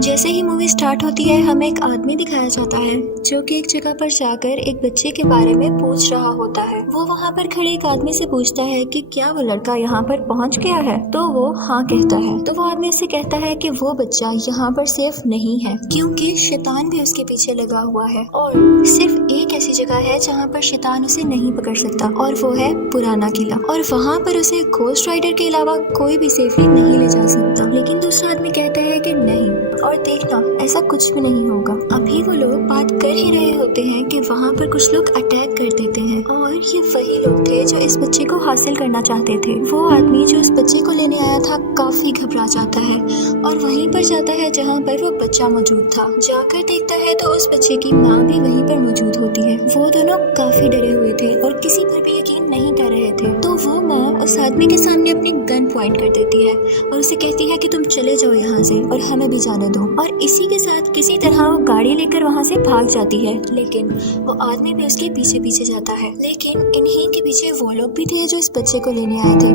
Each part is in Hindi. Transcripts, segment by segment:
जैसे ही मूवी स्टार्ट होती है हमें एक आदमी दिखाया जाता है जो कि एक जगह पर जाकर एक बच्चे के बारे में पूछ रहा होता है। वो वहाँ पर खड़े एक आदमी से पूछता है कि क्या वो लड़का यहाँ पर पहुँच गया है, तो वो हाँ कहता है। तो वो आदमी से कहता है कि वो बच्चा यहाँ पर सेफ नहीं है क्योंकि शैतान भी उसके पीछे लगा हुआ है और सिर्फ एक ऐसी जगह है जहाँ पर शैतान उसे नहीं पकड़ सकता और वो है पुराना किला, और वहाँ पर उसे घोस्ट राइडर के अलावा कोई भी सेफली नहीं ले जा सकता। लेकिन दूसरा आदमी कहता है कि नहीं, और देखना ऐसा कुछ भी नहीं होगा। अभी वो लोग बात कर ही रहे होते हैं कि वहाँ पर कुछ लोग अटैक कर देते हैं और ये वही लोग थे जो इस बच्चे को हासिल करना चाहते थे। वो आदमी जो इस बच्चे को लेने आया था काफी घबरा जाता है और वहीं पर जाता है जहाँ पर वो बच्चा मौजूद था। जाकर देखता है तो उस बच्चे की माँ भी वहीं पर मौजूद होती है। वो दोनों काफी डरे हुए थे और किसी पर भी यकीन नहीं कर रहे थे। तो वो माँ उस आदमी के सामने अपनी गन पॉइंट कर देती है और उसे कहती है कि तुम चले जाओ यहाँ से और हमें भी जाने दो। और इसी के साथ किसी तरह वो गाड़ी लेकर वहाँ से भाग जाती है, लेकिन वो आदमी भी उसके पीछे पीछे जाता है। लेकिन इन्हीं के पीछे वो लोग भी थे जो इस बच्चे को लेने आए थे।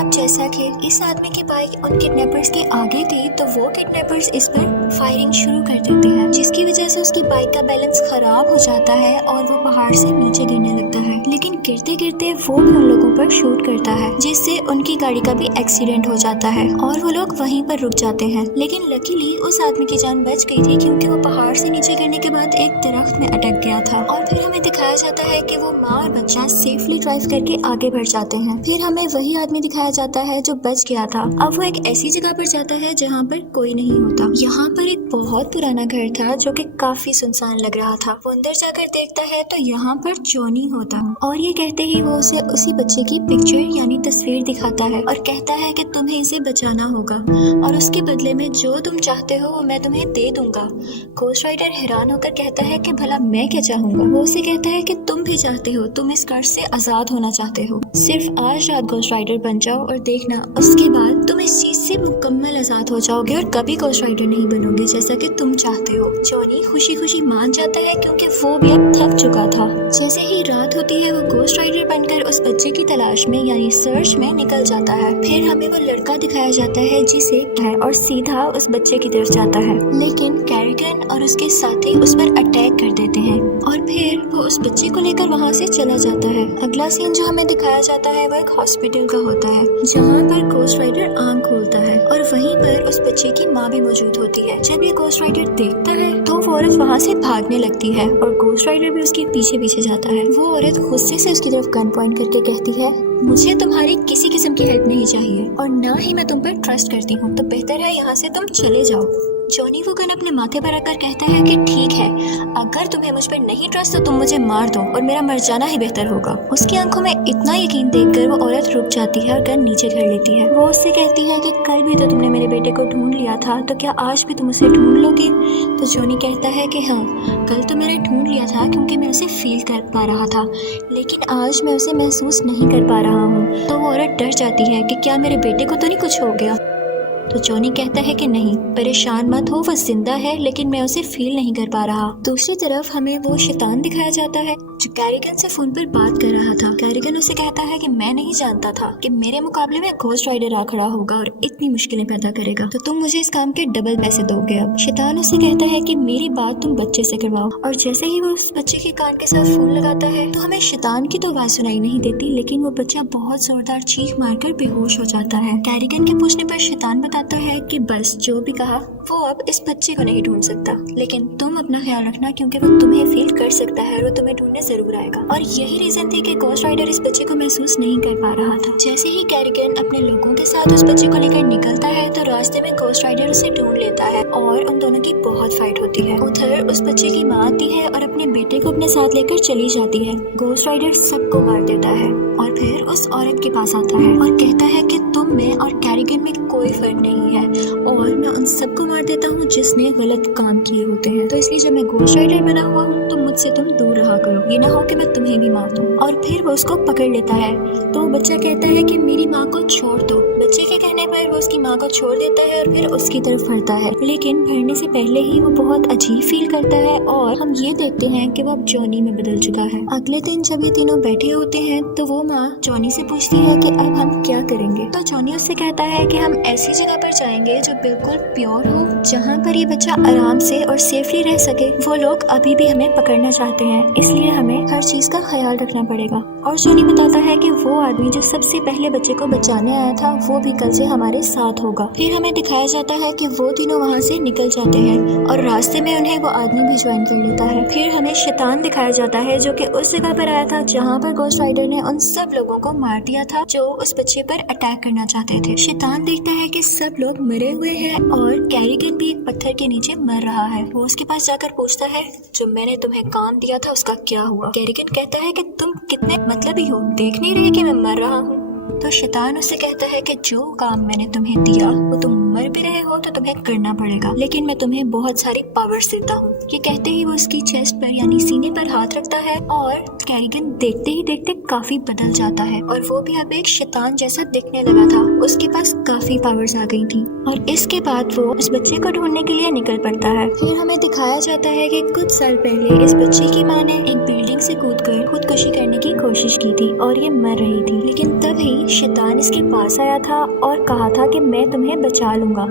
अब जैसा कि इस आदमी की बाइक उन किडनैपर्स के आगे थी तो वो किडनैपर्स इस पर फायरिंग शुरू कर देते हैं, जिसकी वजह से उसकी बाइक का बैलेंस खराब हो जाता है और वो पहाड़ से नीचे गिरने लगता है। लेकिन गिरते गिरते वो भी उन लोगों पर शूट करता है जिससे उनकी गाड़ी का भी एक्सीडेंट हो जाता है और वो लोग वहीं पर रुक जाते हैं। लेकिन लकीली उस आदमी की जान बच गई थी क्योंकि वो पहाड़ से नीचे गिरने के बाद एक दरख्त में अटक गया था। और फिर हमें दिखाया जाता है कि वो माँ और बच्चा सेफली ड्राइव करके आगे बढ़ जाते हैं। फिर हमें वही आदमी दिखाया जाता है जो बच गया था। अब वो एक ऐसी जगह पर जाता है जहाँ पर कोई नहीं होता। यहाँ पर एक बहुत पुराना घर था जो कि काफी सुनसान लग रहा था। वो अंदर जाकर देखता है तो यहाँ पर जॉनी होता और ये कहते ही वो उसे उसी बच्चे की पिक्चर यानी तस्वीर दिखाता है और कहता है कि तुम्हें इसे बचाना होगा और उसके बदले में जो तुम चाहते हो वो मैं तुम्हें दे दूंगा। घोस्ट राइडर हैरान होकर कहता है कि भला मैं क्या चाहूंगा। वो उसे कहता है कि तुम भी चाहते हो, तुम इस कर्ज से आजाद होना चाहते हो। सिर्फ आज रात घोस्ट राइडर बन जाओ और देखना उसके बाद तुम इस चीज से मुकम्मल आजाद हो जाओगे और कभी घोस्ट राइडर नहीं बनोगे जैसा कि तुम चाहते हो। जॉनी खुशी खुशी मान जाता है क्योंकि वो भी अब थक चुका था। जैसे ही रात होती है वो घोस्ट राइडर बनकर उस बच्चे की तलाश में यानी सर्च में निकल जाता है। फिर हमें वो लड़का दिखाया जाता है जिसे है और सीधा उस बच्चे की तरफ जाता है, लेकिन कैरिगन और उसके साथी उस पर अटैक कर देते हैं और फिर वो उस बच्चे को लेकर वहाँ से चला जाता है। अगला सीन जो हमें दिखाया जाता है वो एक हॉस्पिटल का होता है जहाँ पर घोस्ट राइडर आँख खोलता है और वहीं पर उस बच्चे की माँ भी मौजूद होती है। जब ये घोस्ट राइडर देखता है तो वो औरत वहाँ से भागने लगती है और घोस्ट राइडर भी उसके पीछे पीछे जाता है। वो औरत गुस्से से उसकी तरफ गन पॉइंट करके कहती है, मुझे तुम्हारी किसी किस्म की हेल्प नहीं चाहिए और ना ही मैं तुम पर ट्रस्ट करती हूँ, तो बेहतर है यहाँ से तुम चले जाओ। जॉनी वो गन अपने माथे पर रखकर कहता है कि ठीक है, अगर तुम्हें मुझ पर नहीं ट्रस्ट तो तुम मुझे मार दो और मेरा मर जाना ही बेहतर होगा। उसकी आंखों में इतना यकीन देखकर वो औरत रुक जाती है और गन नीचे कर लेती है। वो उससे कहती है कि कल भी तो तुमने मेरे बेटे को ढूंढ लिया था, तो क्या आज भी तुम उसे ढूंढ लोगे? तो जॉनी कहता है कि हाँ, कल तो मैंने ढूंढ लिया था क्योंकि मैं उसे फील कर पा रहा था, लेकिन आज मैं उसे महसूस नहीं कर पा रहा हूँ। तो वो औरत डर जाती है कि क्या मेरे बेटे को तो नहीं कुछ हो गया। तो जॉनी कहता है कि नहीं, परेशान मत हो, वो जिंदा है लेकिन मैं उसे फील नहीं कर पा रहा। दूसरी तरफ हमें वो शैतान दिखाया जाता है जो कैरिगन से फोन पर बात कर रहा था। कैरिगन उसे कहता है कि मैं नहीं जानता था कि मेरे मुकाबले में घोस्ट राइडर आ खड़ा होगा और इतनी मुश्किलें पैदा करेगा, तो तुम मुझे इस काम के डबल पैसे दोगे। अब शैतान उसे कहता है कि मेरी बात तुम बच्चे से करवाओ, और जैसे ही वो उस बच्चे के कान के साथ फोन लगाता है तो हमें शैतान की तो आवाज सुनाई नहीं देती, लेकिन वो बच्चा बहुत जोरदार चीख मारकर बेहोश हो जाता है। कैरिगन के पूछने पर शैतान बताता है कि बस जो भी कहा वो अब इस बच्चे को नहीं ढूंढ सकता, लेकिन तुम अपना ख्याल रखना क्योंकि वो तुम्हें फील कर सकता है और वो तुम्हें ढूंढने जरूर आएगा। और यही रीजन थी कि घोस्ट राइडर इस बच्चे को महसूस नहीं कर पा रहा था। जैसे ही कैरिगन अपने लोगों के साथ उस बच्चे को लेकर निकलता है तो रास्ते में घोस्ट राइडर उसे ढूंढ लेता है और उन दोनों की बहुत फाइट होती है। उधर उस बच्चे की माँ आती है और अपने बेटे को अपने साथ लेकर चली जाती है। घोस्ट राइडर सबको मार देता है और फिर उस औरत के पास आता है और कहता है कि तुम में और कैरिगन में कोई फर्क नहीं है और मैं उन सबको मार देता हूँ जिसने गलत काम किए होते हैं, तो इसलिए जब मैं घोस्ट राइडर बना हुआ हूँ तो मुझसे तुम दूर रहा करो, ये ना हो कि मैं तुम्हें भी मार दूँ। और फिर वो उसको पकड़ लेता है। तो बच्चा कहता है कि मेरी माँ को छोड़ दो। बच्चे के कहने पर वो वो उसकी माँ को छोड़ देता है और फिर उसकी तरफ बढ़ता है, लेकिन बढ़ने से पहले ही वो बहुत अजीब फील करता है और हम ये देखते हैं कि वो अब जॉनी में बदल चुका है। अगले दिन जब ये तीनों बैठे होते हैं तो वो माँ जॉनी से पूछती है कि अब हम क्या करेंगे। तो जॉनी उससे कहता है कि हम ऐसी जगह पर जाएंगे जो बिल्कुल प्योर हो, जहाँ पर ये बच्चा आराम से और सेफली रह सके। वो लोग अभी भी हमें पकड़ना चाहते हैं, इसलिए हमें हर चीज का ख्याल रखना पड़ेगा। और जॉनी बताता है कि वो आदमी जो सबसे पहले बच्चे को बचाने आया था वो भी कल से हमारे साथ होगा। फिर हमें दिखाया जाता है कि वो तीनों वहाँ से निकल जाते हैं और रास्ते में उन्हें वो आदमी भी ज्वाइन कर लेता है। फिर हमें शैतान दिखाया जाता है जो कि उस जगह पर आया था जहाँ पर गोस्ट राइडर ने उन सब लोगों को मार दिया था जो उस बच्चे पर अटैक करना चाहते थे। शैतान देखता है कि सब लोग मरे हुए हैं और कैरिगन भी एक पत्थर के नीचे मर रहा है। वो उसके पास जाकर पूछता है जो मैंने तुम्हें काम दिया था उसका क्या हुआ। कैरिगन कहता है कि तुम कितने मतलबी हो, देख नहीं रहे कि मैं मर रहा हूँ। तो शैतान उससे कहता है कि जो काम मैंने तुम्हें दिया वो तुम मर भी रहे हो तो तुम्हें करना पड़ेगा, लेकिन मैं तुम्हें बहुत सारी पावर्स देता हूँ। ये कहते ही वो उसकी चेस्ट पर यानी सीने पर हाथ रखता है और कैरिगन देखते ही देखते काफी बदल जाता है और वो भी अब एक शैतान जैसा दिखने लगा था। उसके पास काफी पावर्स आ गई थी और इसके बाद वो उस बच्चे को ढूंढने के लिए निकल पड़ता है। फिर हमें दिखाया जाता है कि कुछ साल पहले इस बच्चे की माँ ने एक बिल्डिंग से कूदकर खुदकुशी करने की कोशिश की थी और ये मर रही थी, लेकिन तभी शैतान इसके पास आया था और कहा था कि मैं तुम्हें बचा लूंगा,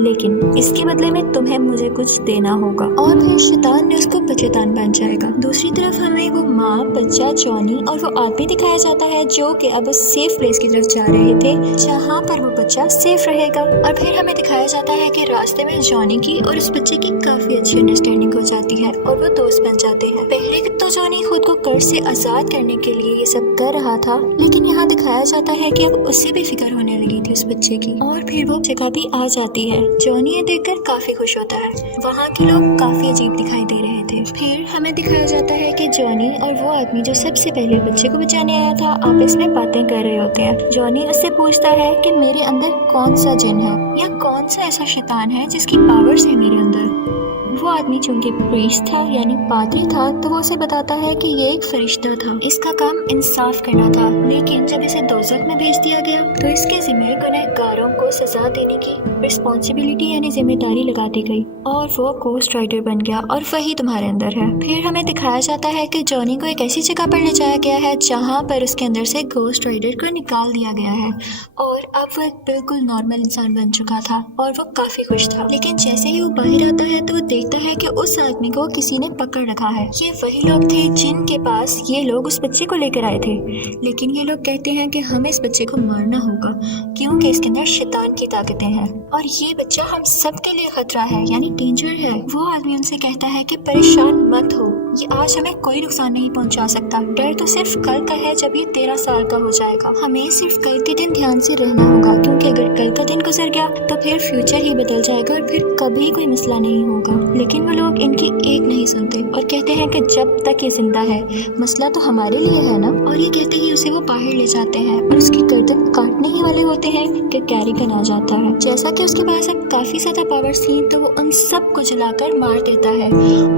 लेकिन इसके बदले में तुम्हें मुझे कुछ देना होगा। और फिर शैतान ने उसको बच्चेदान बन जाएगा। दूसरी तरफ हमें वो माँ, बच्चा, जॉनी और वो आदमी दिखाया जाता है जो कि अब उस सेफ प्लेस की तरफ जा रहे थे जहाँ पर वो बच्चा सेफ रहेगा। और फिर हमें दिखाया जाता है कि रास्ते में जॉनी की और उस बच्चे की काफी अच्छी अंडरस्टैंडिंग हो जाती है और वो दोस्त बन जाते हैं। पहले तो जॉनी खुद को कर्ज से आजाद करने के लिए ये सब कर रहा था, लेकिन यहाँ दिखाया जाता है कि अब उसे भी फिक्र होने लगी थी उस बच्चे की। और फिर वो जगह भी आ जाती है। जॉनी ये देखकर काफी खुश होता है। वहाँ के लोग काफी अजीब दिखाई दे रहे थे। फिर हमें दिखाया जाता है कि जॉनी और वो आदमी जो सबसे पहले बच्चे को बचाने आया था आपस में बातें कर रहे होते हैं। जॉनी उससे पूछता है कि मेरे अंदर कौन सा जिन है या कौन सा ऐसा शैतान है जिसकी पावर्स है मेरे अंदर। वो आदमी चूंकि प्रीस्ट था यानी पादरी था, तो वो उसे बताता है कि ये एक फरिश्ता था, इसका काम इंसाफ करना था, लेकिन जब इसे दोज़ख में भेज दिया गया तो इसके जिम्मे गुनहगारों को सजा देने की रिस्पॉन्सिबिलिटी यानी जिम्मेदारी लगा दी गई और वो गोस्ट राइडर बन गया और वही तुम्हारे अंदर है। फिर हमें दिखाया जाता है कि जॉनी को एक ऐसी जगह पर ले जाया गया है जहाँ पर उसके अंदर से गोस्ट राइडर को निकाल दिया गया है और अब वो एक बिल्कुल नॉर्मल इंसान बन चुका था और वो काफी खुश था। लेकिन जैसे ही वो बाहर आता है तो वो देखता है कि उस आदमी को किसी ने पकड़ रखा है। ये वही लोग थे जिनके पास ये लोग उस बच्चे को लेकर आए थे, लेकिन ये लोग कहते हैं कि हमें इस बच्चे को मारना होगा क्योंकि इसके अंदर शैतान की ताकतें हैं और ये बच्चा हम सब के लिए खतरा है यानी डेंजर है। वो आदमी उनसे कहता है कि परेशान मत हो, ये आज हमें कोई नुकसान नहीं पहुंचा सकता, डर तो सिर्फ कल का है जब ये 13 साल का हो जाएगा। हमें सिर्फ कल के दिन ध्यान से रहना होगा क्योंकि अगर कल का दिन गुजर गया तो फिर फ्यूचर ही बदल जाएगा और फिर कभी कोई मसला नहीं होगा। लेकिन वो लोग इनकी एक नहीं सुनते और कहते हैं कि जब तक ये जिंदा है मसला तो हमारे लिए है ना। और ये कहते ही उसे वो बाहर ले जाते हैं और उसकी गर्दन काटने ही वाले होते हैं कि कैरिगन आ जाता है। जैसा कि उसके पास अब काफी ज्यादा पावर्स थी तो वो उन सब को जलाकर मार देता है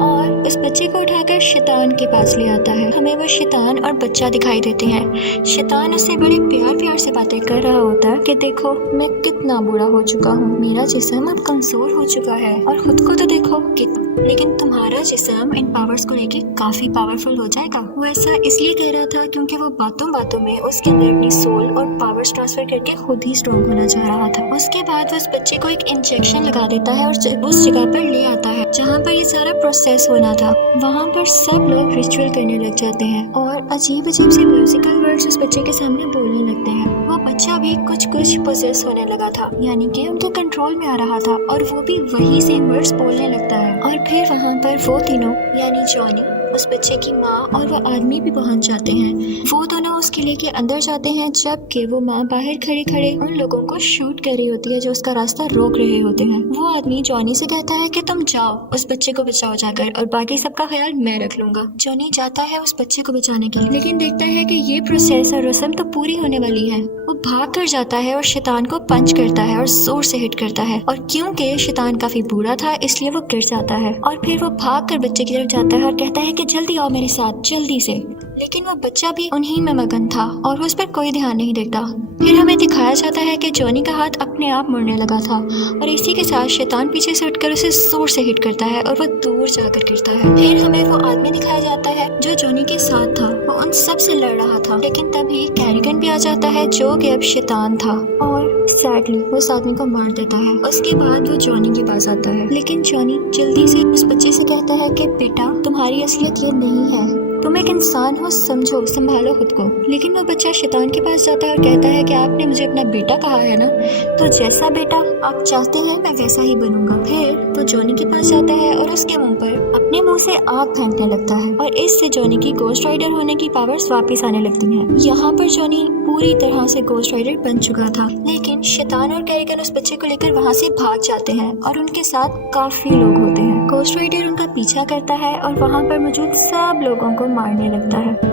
और उस बच्चे को उठाकर शैतान के पास ले आता है। हमें वो शैतान और बच्चा दिखाई देते हैं। शैतान उससे बड़े प्यार प्यार से बातें कर रहा होता है कि देखो मैं कितना बुरा हो चुका हूँ, मेरा जिस्म अब कमजोर हो चुका है और खुद को तो देखो लेकिन तुम्हारा जिस्म इन पावर्स को लेके काफी पावरफुल हो जाएगा। वो ऐसा इसलिए कह रहा था क्योंकि वो बातों बातों में उसके अंदर अपनी सोल और पावर्स ट्रांसफर करके खुद ही स्ट्रॉन्ग होना चाह रहा था। उसके बाद वो उस बच्चे को एक इंजेक्शन लगा देता है और उस जगह पर ले आता है जहाँ पर ये सारा प्रोसेस होना था। वहाँ पर सब लोग रिचुअल करने लग जाते हैं और अजीब अजीब से म्यूजिकल वर्ड्स उस बच्चे के सामने बोलने लगते हैं। वो बच्चा भी कुछ पोजेस होने लगा था यानी कि उनके कंट्रोल में आ रहा था और वो भी वही सेम वर्ड्स बोलने लगता है। और फिर वहाँ पर वो तीनों यानी जॉनी, उस बच्चे की माँ और वो आदमी भी पहुंच जाते हैं। वो दोनों उस किले के अंदर जाते हैं जबकि वो माँ बाहर खड़े खड़े उन लोगों को शूट कर रही होती है जो उसका रास्ता रोक रहे होते हैं। वो आदमी जॉनी से कहता है कि तुम जाओ उस बच्चे को बचाओ जाकर और बाकी सबका ख्याल मैं रख लूंगा। जॉनी जाता है उस बच्चे को बचाने के लिए, लेकिन देखता है कि ये प्रोसेस और रस्म तो पूरी होने वाली है। वो वो भाग कर जाता है और शैतान को पंच करता है और जोर से हिट करता है, और क्योंकि शैतान काफी बुरा था इसलिए वो गिर जाता है। और फिर वो भाग कर बच्चे की तरफ जाता है और कहता है कि जल्दी आओ मेरे साथ, जल्दी से। लेकिन वो बच्चा भी उन्हीं में मगन था और वो उस पर कोई ध्यान नहीं देता। फिर हमें दिखाया जाता है कि जॉनी का हाथ अपने आप मुड़ने लगा था और इसी के साथ शैतान पीछे से उठकर उसे जोर से हिट करता है और वो दूर जाकर गिरता है। फिर हमें वो आदमी दिखाया जाता है जो जॉनी के साथ था, वो उन सब से लड़ रहा था। लेकिन तभी कैरिगन भी आ जाता है जो कि अब शैतान था और सैडली वो उस आदमी को मार देता है। उसके बाद वो जॉनी के पास आता है, लेकिन जॉनी जल्दी से उस बच्चे से कहता है कि बेटा तुम्हारी असलियत ये नहीं है, तुम एक इंसान हो, समझो, संभालो खुद को। लेकिन वो बच्चा शैतान के पास जाता है और कहता है कि आपने मुझे अपना बेटा कहा है ना, तो जैसा बेटा आप चाहते हैं मैं वैसा ही बनूंगा। फिर वो जॉनी के पास जाता है और उसके मुंह पर अपने मुंह से आग फेंकने लगता है और इससे जॉनी की गोस्ट राइडर होने की पावर्स वापस आने लगती हैं। यहाँ पर जॉनी पूरी तरह से गोस्ट राइडर बन चुका था, लेकिन शैतान और कैरिगन उस बच्चे को लेकर वहाँ से भाग जाते हैं और उनके साथ काफी लोग होते हैं। गोस्ट राइडर उनका पीछा करता है और वहाँ पर मौजूद सब लोगों को मारने लगता है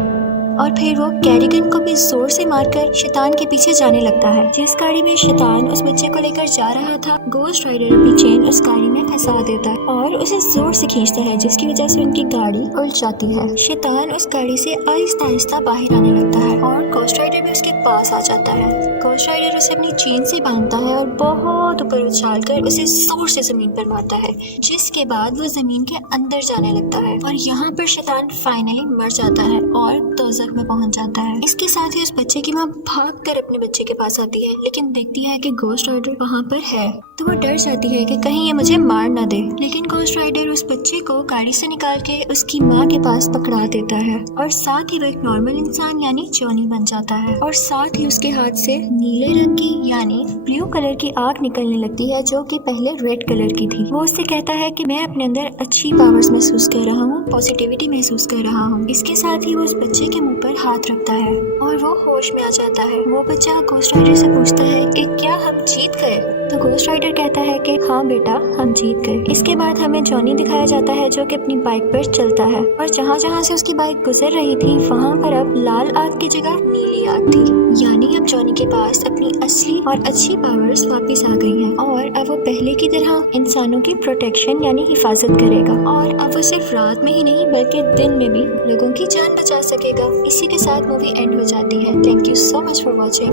और फिर वो कैरिगन को भी जोर से मारकर शैतान के पीछे जाने लगता है। जिस गाड़ी में शैतान उस बच्चे को लेकर जा रहा था, गोस्ट राइडर अपनी चेन उस गाड़ी में फंसा देता है और उसे जोर से खींचता है, जिसकी वजह से उनकी गाड़ी उल्ट जाती है। शैतान उस गाड़ी से आहिस्ता आहिस्ता बाहर आने लगता है और गोस्ट राइडर भी उसके पास आ जाता है। गोस्ट राइडर उसे अपनी चेन से बांधता है और बहुत ऊपर उछाल कर उसे जोर से जमीन पर मारता है, जिसके बाद वो जमीन के अंदर जाने लगता है और यहाँ पर शैतान फाइनली मर जाता है और दोज़ख में पहुंच जाता है। इसके साथ ही उस बच्चे की माँ भागकर अपने बच्चे के पास आती है, लेकिन देखती है कि गोस्ट राइडर वहाँ पर है, तो वो डर जाती है कि कहीं ये मुझे मार ना दे। लेकिन गोस्ट राइडर उस बच्चे को गाड़ी से निकाल के उसकी माँ के पास पकड़ा देता है और साथ ही वो एक नॉर्मल इंसान यानी जॉनी बन जाता है और साथ ही उसके हाथ से नीले रंग की यानी ब्लू कलर की आग निकलने लगती है, जो कि पहले रेड कलर की थी। वो उससे कहता है कि मैं अपने अंदर अच्छी पावर्स महसूस कर रहा हूँ, पॉजिटिविटी महसूस कर रहा हूँ। इसके साथ ही वो उस बच्चे के मुंह पर हाथ रखता है और वो होश में आ जाता है। वो बच्चा गोस्ट राइडर से पूछता है कि क्या हम जीत गए? तो गोस्ट राइडर कहता है कि हाँ बेटा हम जीत गए। इसके बाद हमें जॉनी दिखाया जाता है जो कि अपनी बाइक पर चलता है और जहाँ जहाँ से उसकी बाइक गुजर रही थी वहाँ पर अब लाल आग की जगह नीली आग थी, यानी अब जॉनी के पास अपनी असली और अच्छी पावर्स वापस आ गई हैं और अब वो पहले की तरह इंसानों की प्रोटेक्शन यानी हिफाजत करेगा और अब वो सिर्फ रात में ही नहीं बल्कि दिन में भी लोगों की जान बचा सकेगा। इसी के साथ मूवी एंड हो जाती है। Thank you so much for watching.